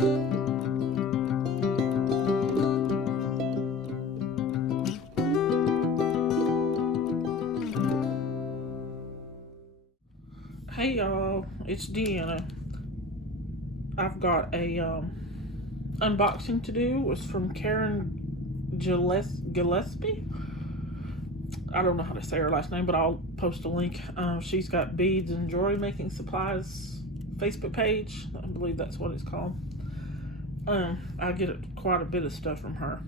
Hey y'all, it's Deanna. I've got a unboxing to do. It's from Karen Gillespie. I don't know how to say her last name, but I'll post a link. She's got Beads and Jewelry Making Supplies Facebook page. I believe that's what it's called. I get quite a bit of stuff from her.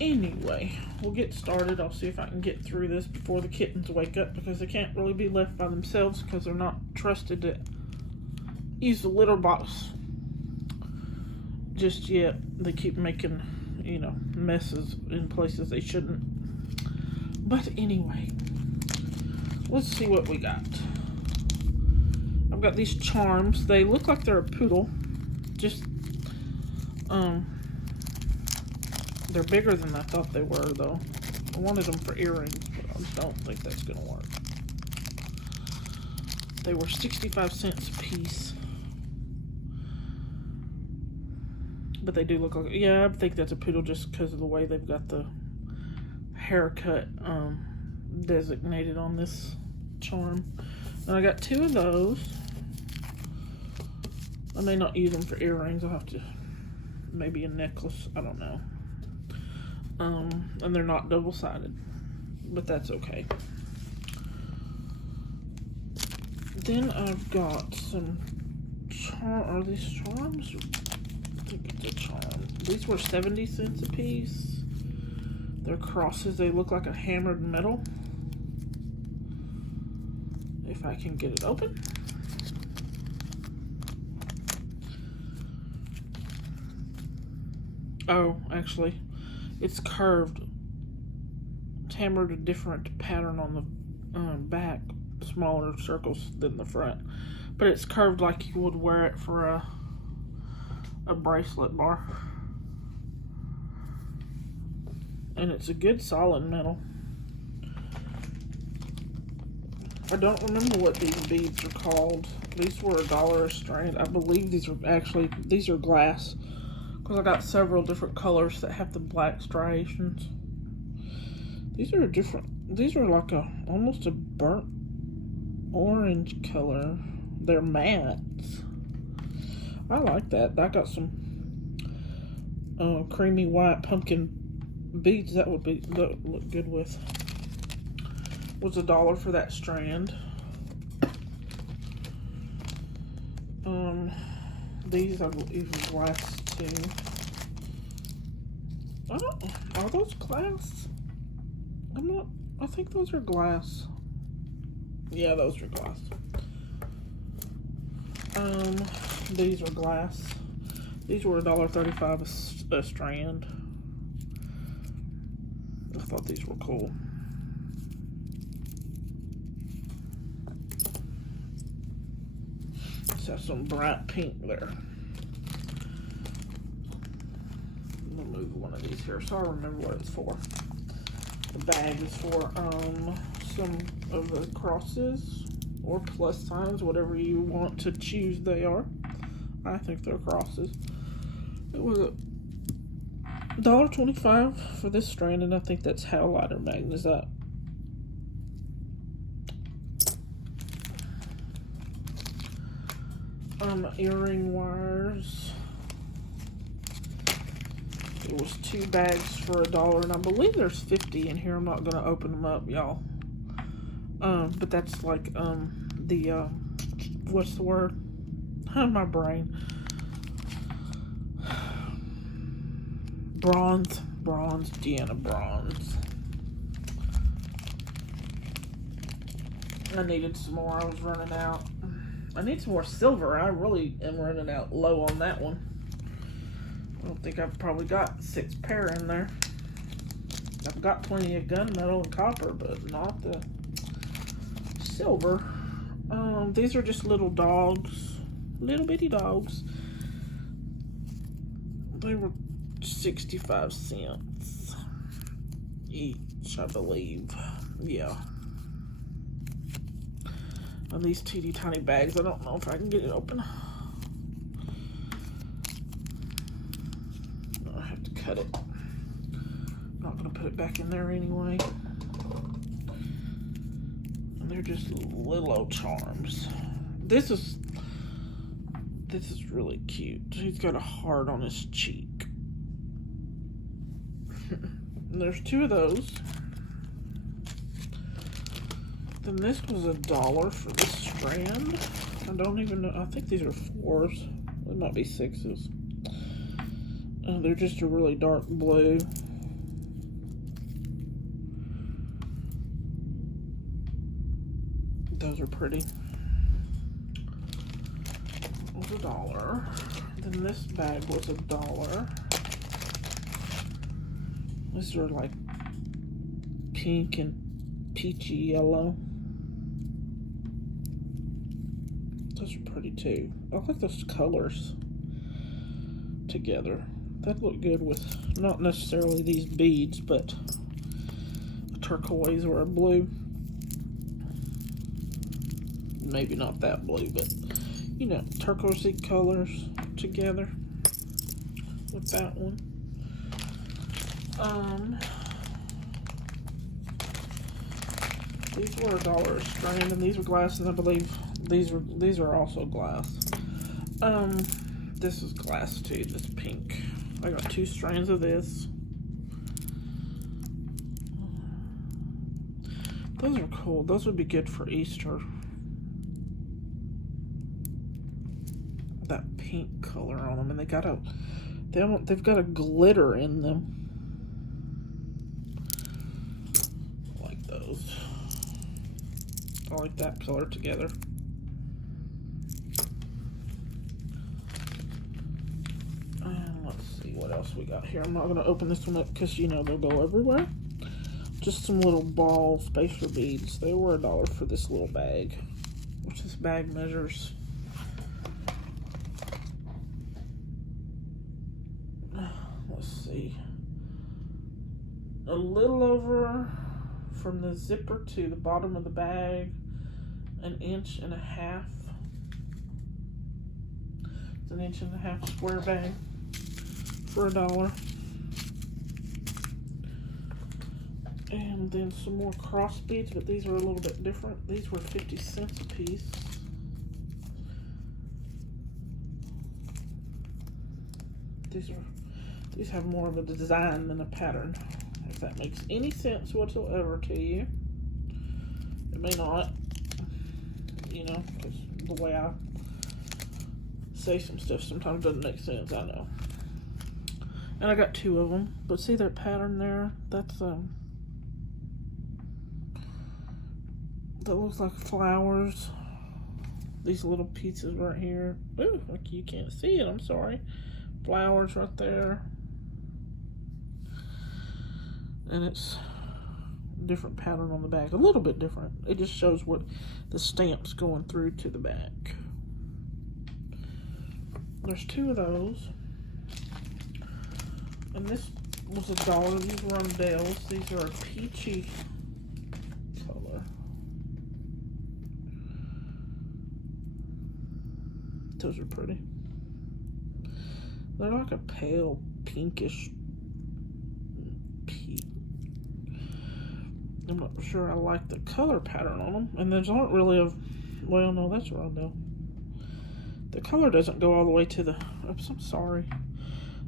Anyway, we'll get started. I'll see if I can get through this before the kittens wake up, because they can't really be left by themselves because they're not trusted to use the litter box just yet. They keep making, messes in places they shouldn't. But anyway, let's see what we got. I've got these charms. They look like they're a poodle. Just, they're bigger than I thought they were, though. I wanted them for earrings, but I don't think that's going to work. They were 65 cents a piece. But they do look like... Yeah, I think that's a poodle just because of the way they've got the haircut designated on this charm. And I got 2 of those. I may not use them for earrings. I'll have to... Maybe a necklace. I don't know. And they're not double-sided, but that's okay. Then I've got some are these charms? I think it's a charm. These were 70 cents a piece. They're crosses. They look like a hammered metal. If I can get it open. Oh, actually, it's curved. It's hammered a different pattern on the back, smaller circles than the front, but it's curved like you would wear it for a bracelet bar. And it's a good solid metal. I don't remember what these beads are called. These were $1 a strand. I believe these are glass. Because I got several different colors that have the black striations. These are different. These are like almost a burnt orange color. They're matte. I like that. I got some creamy white pumpkin beads that would look good with. Was $1 for that strand. These I believe are glass too. Are those glass? I think those are glass. Yeah, those are glass. These are glass. These were $1.35 a strand. I thought these were cool. Let's have some bright pink there. I'm gonna move one of these here so I remember what it's for. The bag is for some of the crosses or plus signs, whatever you want to choose they are. I think they're crosses. It was $1.25 for this strand, and I think that's Howlite or Magnesite. Earring wires. It was 2 bags for $1, and I believe there's 50 in here. I'm not gonna open them up, y'all. But that's like what's the word? My brain. Bronze, Deanna, bronze. I needed some more. I was running out. I need some more silver. I really am running out low on that one. I don't think I've probably got 6 pair in there. I've got plenty of gunmetal and copper, but not the silver. These are just little dogs. Little bitty dogs. They were 65 cents each, I believe. Yeah. And these teeny tiny bags, I don't know if I can get it open. cut it. I'm not gonna put it back in there anyway. And they're just little old charms. This is really cute. He's got a heart on his cheek. And there's 2 of those. Then this was $1 for this strand. I don't even know. I think these are 4s. They might be 6s. They're just a really dark blue. Those are pretty. It was $1. Then this bag was $1. These are like pink and peachy yellow. Those are pretty too. I like those colors together. That look good with not necessarily these beads, but a turquoise or a blue. Maybe not that blue, but you know, turquoisey colors together with that one. These were $1 a strand, and these are glass, and I believe these are also glass. This is glass too, this pink. I got 2 strands of this. Those are cool. Those would be good for Easter. That pink color on them, and they've got a glitter in them. I like those. I like that color together. And let's see what else we got here. I'm not gonna open this one up because you know they'll go everywhere. Just some little ball spacer beads. They were $1 for this little bag, which this bag measures. Let's see. A little over from the zipper to the bottom of the bag, 1.5 inches. It's 1.5 inches square bag for $1. And then some more cross beads, but these are a little bit different. These were 50 cents a piece. These have more of a design than a pattern, if that makes any sense whatsoever to you. It may not, you know, because the way I say some stuff sometimes doesn't make sense, I know. And I got 2 of them, but see that pattern there? That's that looks like flowers. These little pieces right here. Ooh, like you can't see it, I'm sorry. Flowers right there. And it's a different pattern on the back. A little bit different. It just shows what the stamp's going through to the back. There's 2 of those. And this was $1. These were Rondelles. These are a peachy color. Those are pretty. They're like a pale pinkish pink. I'm not sure I like the color pattern on them. And there's not really a, well, no, that's Rondelle. The color doesn't go all the way to the, oops, I'm sorry.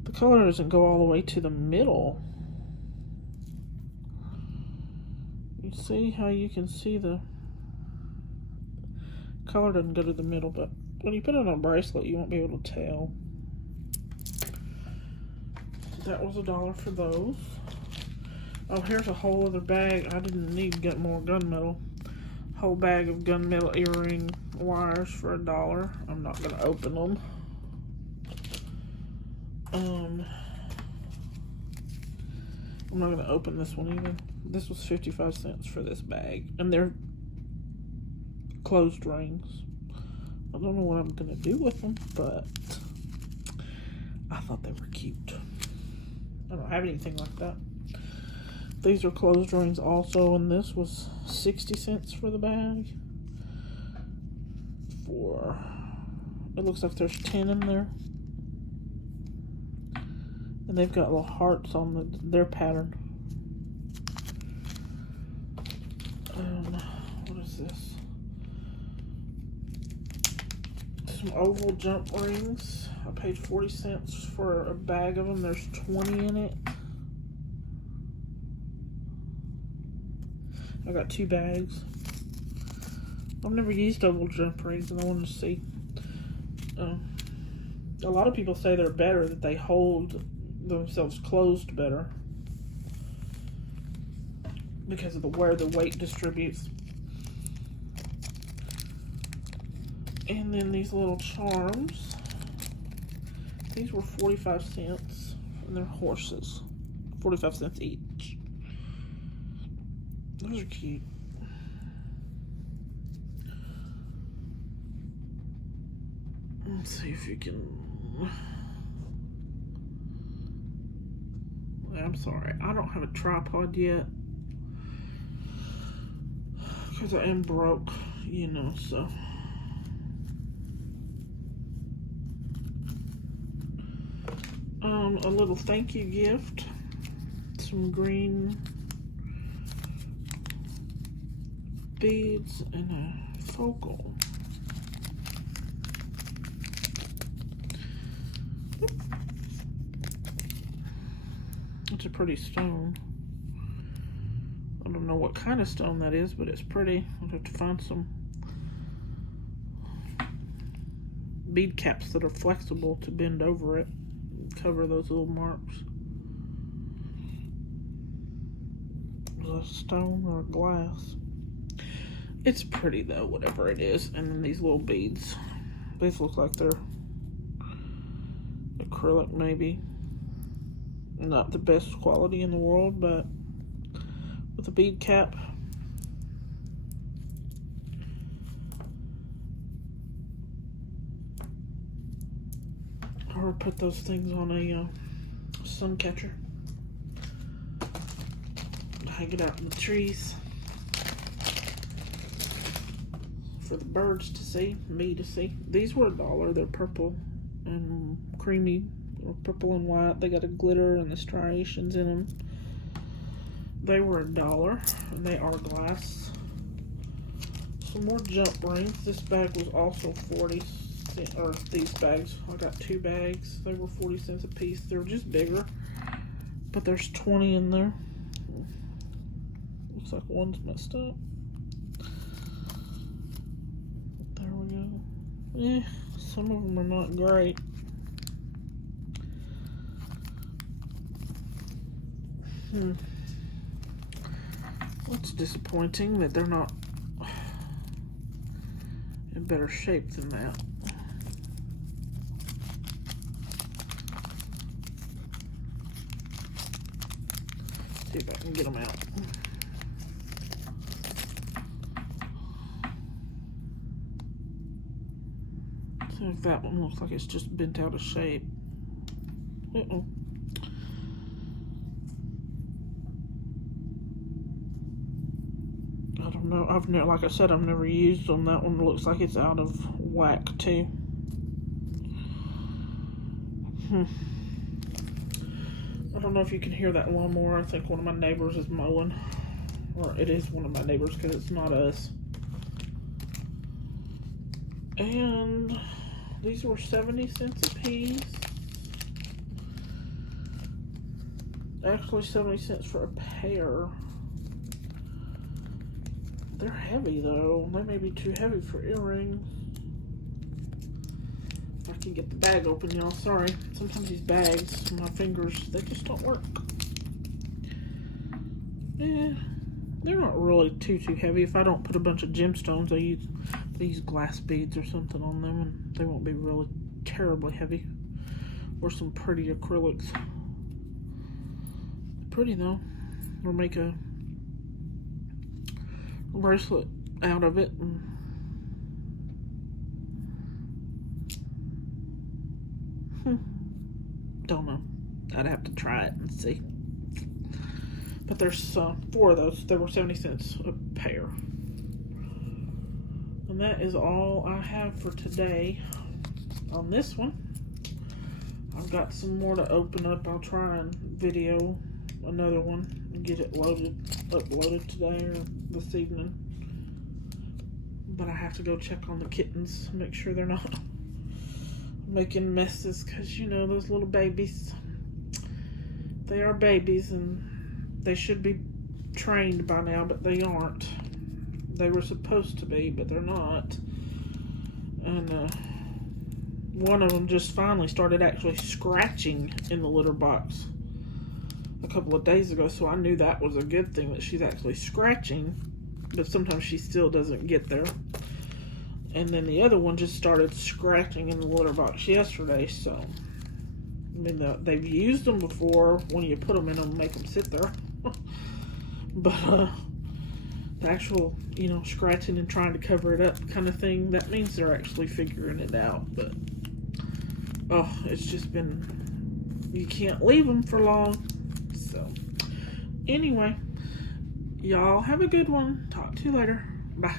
The color doesn't go all the way to the middle. You see how you can see the color doesn't go to the middle, but when you put it on a bracelet, you won't be able to tell. So that was $1 for those. Oh, here's a whole other bag. I didn't need to get more gunmetal. Whole bag of gunmetal earring wires for $1. I'm not gonna open them. I'm not gonna open this one either. This was 55 cents for this bag, and they're closed rings. I don't know what I'm gonna do with them, but I thought they were cute. I don't have anything like that. These are closed rings also, and this was 60 cents for the bag. It looks like there's 10 in there. And they've got little hearts on their pattern. What is this? Some oval jump rings. I paid 40 cents for a bag of them. There's 20 in it. I got 2 bags. I've never used oval jump rings, and I wanted to see. A lot of people say they're better, that they hold themselves closed better because of where the weight distributes. And then these little charms. These were 45 cents, and they're horses. 45 cents each. Those are cute. Let's see if you can... I'm sorry, I don't have a tripod yet. Because I am broke, you know, so... a little thank you gift. Some green beads and a focal. It's a pretty stone. I don't know what kind of stone that is, but it's pretty. I'll have to find some bead caps that are flexible to bend over it and cover those little marks. Is that a stone or a glass? It's pretty though, whatever it is. And then these little beads. These look like they're acrylic maybe. Not the best quality in the world, but with a bead cap. Or put those things on a sun catcher. Hang it out in the trees for the birds to see, me to see. These were $1. They're purple and creamy, or purple and white. They got a glitter and the striations in them. They were $1, and they are glass. Some more jump rings. This bag was also 40 cents, or these bags. I got 2 bags. They were 40 cents a piece. They were just bigger, but there's 20 in there. Looks like one's messed up. There we go. Yeah, some of them are not great. It's disappointing that they're not in better shape than that. See if I can get them out. So if that one looks like it's just bent out of shape. Uh-oh. I don't know. I've never, like I said, I've never used them. That one looks like it's out of whack too. I don't know if you can hear that lawnmower. I think one of my neighbors is mowing, or it is one of my neighbors because it's not us. And these were 70 cents a piece. Actually, 70 cents for a pair. They're heavy though. They may be too heavy for earrings. If I can get the bag open, y'all. Sorry. Sometimes these bags, my fingers, they just don't work. Yeah, they're not really too heavy. If I don't put a bunch of gemstones, I use glass beads or something on them, and they won't be really terribly heavy. Or some pretty acrylics. Pretty though. Or make a bracelet out of it. Don't know. I'd have to try it and see. But there's 4 of those. They were 70 cents a pair. And that is all I have for today on this one. I've got some more to open up. I'll try and video another one and get it uploaded today or this evening. But I have to go check on the kittens, make sure they're not making messes, because you know those little babies, they are babies and they should be trained by now, but they aren't. They were supposed to be, but they're not. And one of them just finally started actually scratching in the litter box a couple of days ago, so I knew that was a good thing, that she's actually scratching, but sometimes she still doesn't get there. And then the other one just started scratching in the litter box yesterday, so I mean, they've used them before when you put them in them, make them sit there. But the actual, you know, scratching and trying to cover it up kind of thing, that means they're actually figuring it out. But oh, it's just been, you can't leave them for long. So anyway, y'all have a good one. Talk to you later. Bye.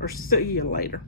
Or see you later.